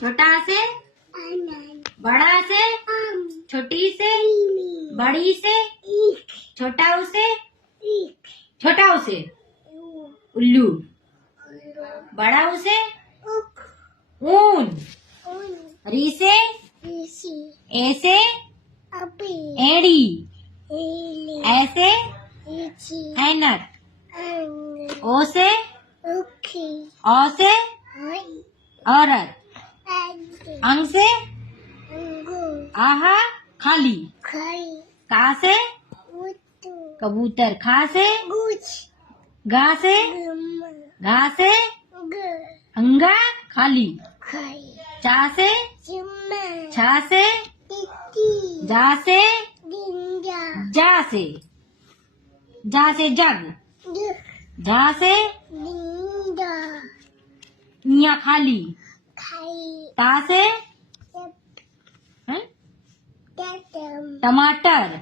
छोटा से बड़ा से छोटी से बड़ी से छोटा उसे उल्लू बड़ा उसे ऊन री से ऐसे एड़ी ऐसे ऐनक ओ से औ से औरत अंग से आहा खाली का से कबूतर खा से गा से घा से अंगा खाली चा से छा से जा से जग झा से निया खाली ता से टमाटर